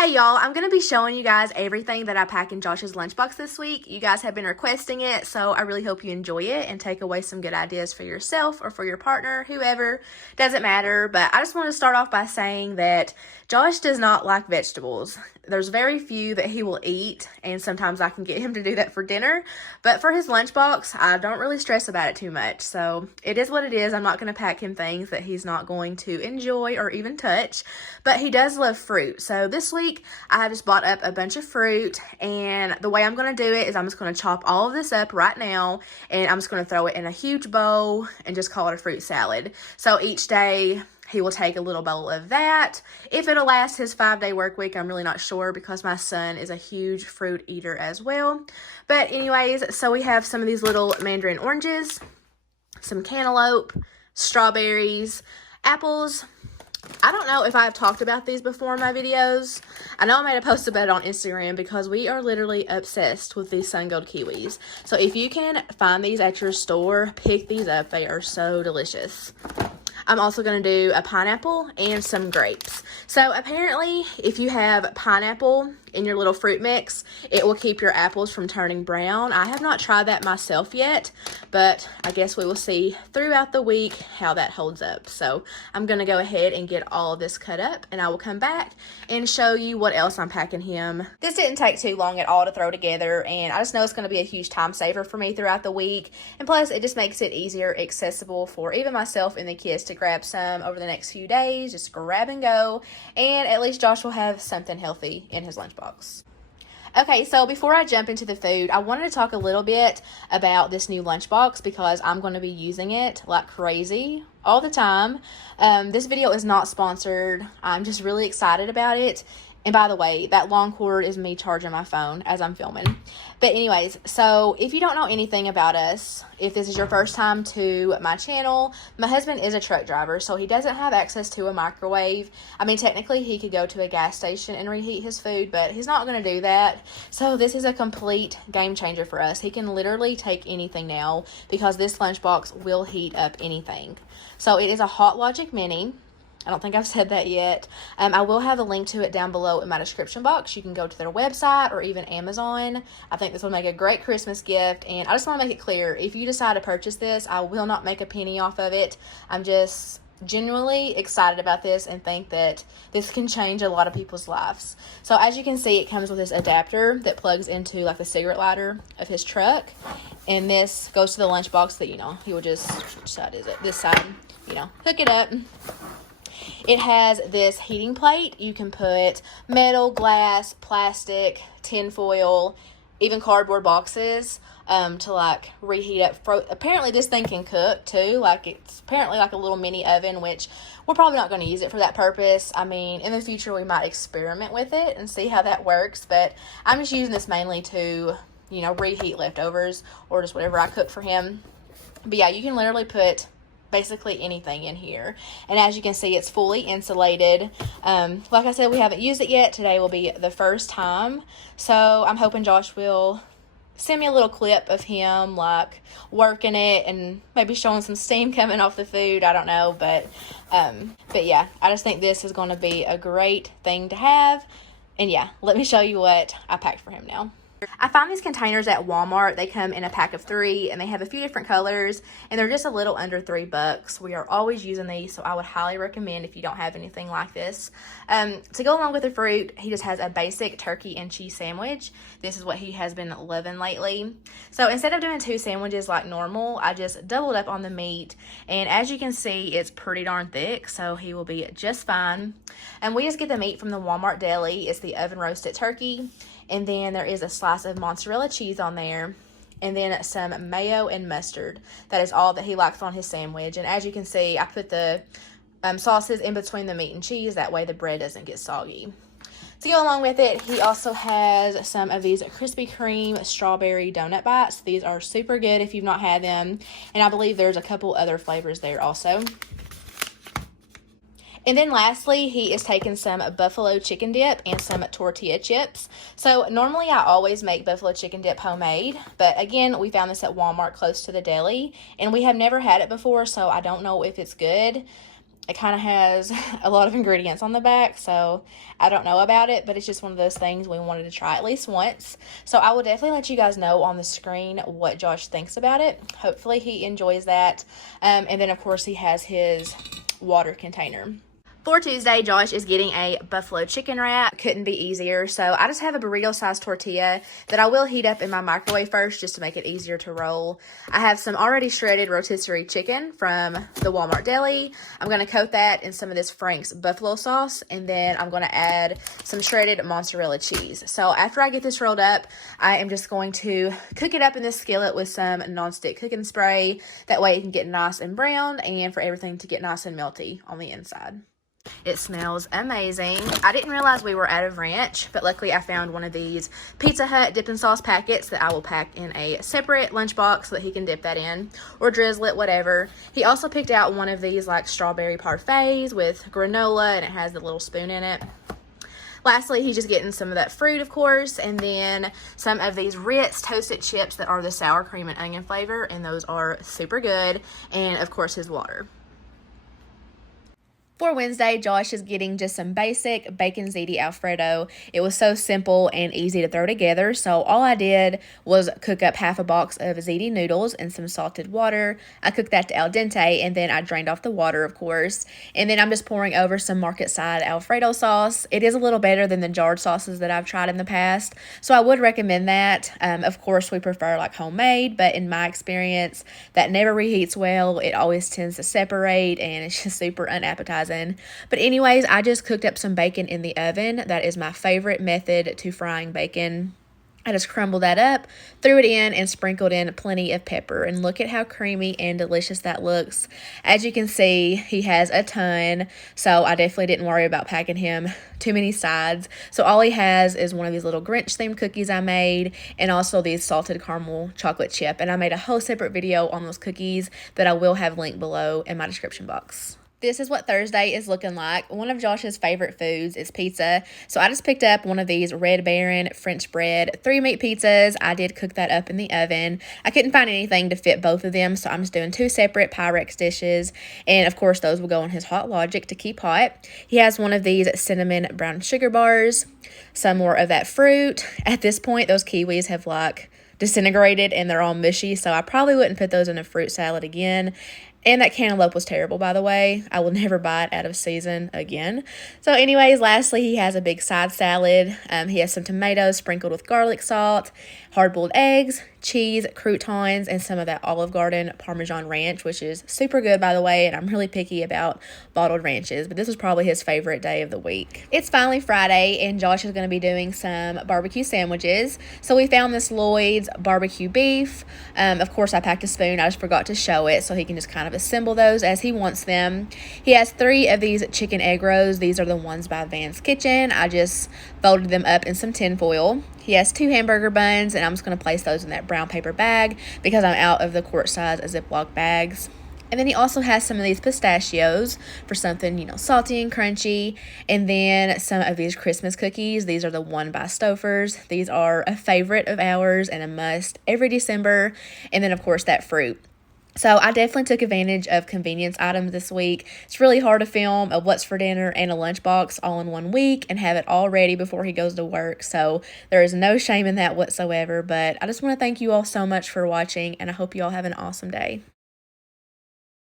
Hey y'all, I'm going to be showing you guys everything that I pack in Josh's lunchbox this week. You guys have been requesting it, so I really hope you enjoy it and take away some good ideas for yourself or for your partner, whoever, doesn't matter. But I just want to start off by saying that Josh does not like vegetables. There's very few that he will eat, and sometimes I can get him to do that for dinner. But for his lunchbox, I don't really stress about it too much. So it is what it is. I'm not going to pack him things that he's not going to enjoy or even touch. But he does love fruit. So this week, I just bought up a bunch of fruit, and the way I'm going to do it is I'm just going to chop all of this up right now, and I'm just going to throw it in a huge bowl and just call it a fruit salad. So each day, he will take a little bowl of that. If it'll last his 5-day work week, I'm really not sure because my son is a huge fruit eater as well. But anyways, so we have some of these little mandarin oranges, some cantaloupe, strawberries, apples. I don't know if I've talked about these before in my videos. I know I made a post about it on Instagram because we are literally obsessed with these sun gold kiwis. So if you can find these at your store, pick these up. They are so delicious. I'm also going to do a pineapple and some grapes. So apparently, if you have pineapple in your little fruit mix, it will keep your apples from turning brown. I have not tried that myself yet, but I guess we will see throughout the week how that holds up. So I'm going to go ahead and get all of this cut up, and I will come back and show you what else I'm packing him. This didn't take too long at all to throw together, and I just know it's going to be a huge time saver for me throughout the week. And plus, it just makes it easier, accessible for even myself and the kids to grab some over the next few days. Just grab and go, and at least Josh will have something healthy in his lunchbox. Okay, so before I jump into the food, I wanted to talk a little bit about this new lunchbox because I'm going to be using it like crazy all the time. This video is not sponsored. I'm just really excited about it. And by the way, that long cord is me charging my phone as I'm filming. But anyways, so if you don't know anything about us, if this is your first time to my channel, my husband is a truck driver, so he doesn't have access to a microwave. I mean, technically he could go to a gas station and reheat his food, but he's not going to do that. So this is a complete game changer for us. He can literally take anything now because this lunchbox will heat up anything. So it is a Hot Logic Mini. I don't think I've said that yet. I will have a link to it down below in my description box. You can go to their website or even Amazon. I think this will make a great Christmas gift. And I just want to make it clear, if you decide to purchase this, I will not make a penny off of it. I'm just genuinely excited about this and think that this can change a lot of people's lives. So as you can see, it comes with this adapter that plugs into like the cigarette lighter of his truck. And this goes to the lunchbox that, he will just, which side is it? This side, hook it up. It has this heating plate. You can put metal, glass, plastic, tin foil, even cardboard boxes to like reheat up. Apparently this thing can cook too. Like it's apparently like a little mini oven, which we're probably not going to use it for that purpose. I mean, in the future we might experiment with it and see how that works. But I'm just using this mainly to, reheat leftovers or just whatever I cook for him. But yeah, you can literally put basically anything in here, and as you can see, it's fully insulated. Like I said, we haven't used it yet. Today will be the first time, so I'm hoping Josh will send me a little clip of him like working it and maybe showing some steam coming off the food. I don't know, but yeah, I just think this is going to be a great thing to have. And yeah, let me show you what I packed for him now. I found these containers at Walmart. They come in a pack of 3 and they have a few different colors, and they're just a little under $3. We are always using these, so I would highly recommend if you don't have anything like this. To go along with the fruit, he just has a basic turkey and cheese sandwich. This is what he has been loving lately. So instead of doing 2 sandwiches like normal, I just doubled up on the meat, and as you can see, it's pretty darn thick, so he will be just fine. And we just get the meat from the Walmart deli. It's the oven roasted turkey. And then there is a slice of mozzarella cheese on there. And then some mayo and mustard. That is all that he likes on his sandwich. And as you can see, I put the sauces in between the meat and cheese. That way the bread doesn't get soggy. To go along with it, he also has some of these Krispy Kreme strawberry donut bites. These are super good if you've not had them. And I believe there's a couple other flavors there also. And then lastly, he is taking some buffalo chicken dip and some tortilla chips. So normally I always make buffalo chicken dip homemade, but again, we found this at Walmart close to the deli, and we have never had it before, so I don't know if it's good. It kind of has a lot of ingredients on the back, so I don't know about it, but it's just one of those things we wanted to try at least once. So I will definitely let you guys know on the screen what Josh thinks about it. Hopefully he enjoys that. And then, of course, he has his water container. For Tuesday, Josh is getting a buffalo chicken wrap. Couldn't be easier. So I just have a burrito-sized tortilla that I will heat up in my microwave first just to make it easier to roll. I have some already shredded rotisserie chicken from the Walmart deli. I'm going to coat that in some of this Frank's buffalo sauce, and then I'm going to add some shredded mozzarella cheese. So after I get this rolled up, I am just going to cook it up in this skillet with some nonstick cooking spray. That way it can get nice and browned and for everything to get nice and melty on the inside. It smells amazing. I didn't realize we were out of ranch, but luckily I found one of these Pizza Hut dipping sauce packets that I will pack in a separate lunchbox so that he can dip that in or drizzle it, whatever. He also picked out one of these like strawberry parfaits with granola, and it has the little spoon in it. Lastly, he's just getting some of that fruit, of course, and then some of these Ritz toasted chips that are the sour cream and onion flavor, and those are super good, and of course his water. For Wednesday, Josh is getting just some basic bacon ziti Alfredo. It was so simple and easy to throw together, so all I did was cook up half a box of ziti noodles in some salted water. I cooked that to al dente, and then I drained off the water, of course. And then I'm just pouring over some market-side Alfredo sauce. It is a little better than the jarred sauces that I've tried in the past, so I would recommend that. Of course, we prefer like homemade, but in my experience, that never reheats well. It always tends to separate, and it's just super unappetizing. But anyways, I just cooked up some bacon in the oven. That is my favorite method to frying bacon. I just crumbled that up, threw it in, and sprinkled in plenty of pepper. And look at how creamy and delicious that looks. As you can see, he has a ton, so I definitely didn't worry about packing him too many sides. So all he has is one of these little Grinch-themed cookies I made, and also these salted caramel chocolate chip. And I made a whole separate video on those cookies that I will have linked below in my description box. This is what Thursday is looking like. One of Josh's favorite foods is pizza. So I just picked up one of these Red Baron French bread 3-meat pizzas. I did cook that up in the oven. I couldn't find anything to fit both of them, so I'm just doing 2 separate Pyrex dishes. And of course, those will go in his Hot Logic to keep hot. He has one of these cinnamon brown sugar bars, some more of that fruit. At this point, those kiwis have like disintegrated and they're all mushy, so I probably wouldn't put those in a fruit salad again. And that cantaloupe was terrible, by the way. I will never buy it out of season again. So anyways, lastly, he has a big side salad. He has some tomatoes sprinkled with garlic salt, hard-boiled eggs, cheese, croutons, and some of that Olive Garden Parmesan ranch, which is super good, by the way, and I'm really picky about bottled ranches, but this was probably his favorite day of the week. It's finally Friday, and Josh is going to be doing some barbecue sandwiches. So we found this Lloyd's barbecue beef. Of course, I packed a spoon. I just forgot to show it, so he can just kind of assemble those as he wants them. He has 3 of these chicken egg rolls. These are the ones by Van's Kitchen. I just folded them up in some tin foil. He has 2 hamburger buns, and I'm just going to place those in that brown paper bag because I'm out of the quart size Ziploc bags. And then he also has some of these pistachios for something, you know, salty and crunchy. And then some of these Christmas cookies. These are the One by Stouffer's. These are a favorite of ours and a must every December. And then, of course, that fruit. So I definitely took advantage of convenience items this week. It's really hard to film a what's for dinner and a lunchbox all in one week and have it all ready before he goes to work. So there is no shame in that whatsoever. But I just want to thank you all so much for watching, and I hope you all have an awesome day.